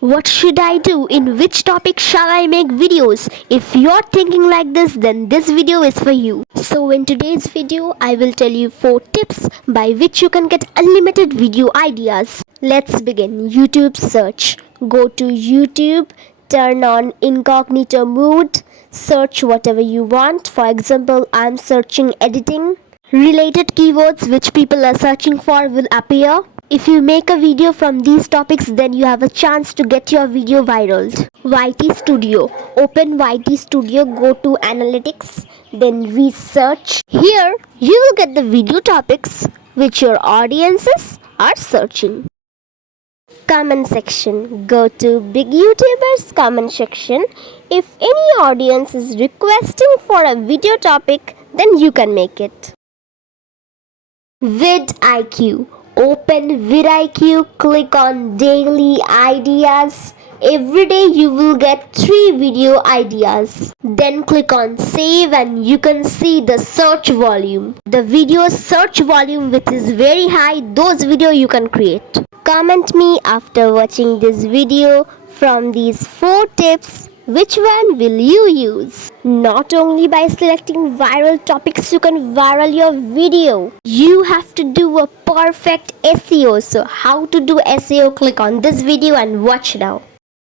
What should I do? In which topic shall I make videos? If you're thinking like this, then this video is for you. So in today's video, I will tell you 4 tips by which you can get unlimited video ideas. Let's begin. YouTube search. Go to YouTube, turn on incognito mode, search whatever you want. For example, I'm searching editing. Related keywords which people are searching for will appear. If you make a video from these topics, then you have a chance to get your video viral. YT Studio. Open YT Studio, go to Analytics, then Research. Here, you will get the video topics which your audiences are searching. Comment section. Go to big YouTubers comment section. If any audience is requesting for a video topic, then you can make it. vidIQ. Open vidIQ, click on daily ideas. Every day you will get 3 video ideas. Then click on save and you can see the search volume. The video search volume which is very high, those video you can create. Comment me after watching this video. From these 4 tips, which one will you use? Not only by selecting viral topics you can viral your video. You have to do a perfect SEO. So how to do SEO? Click on this video and watch now.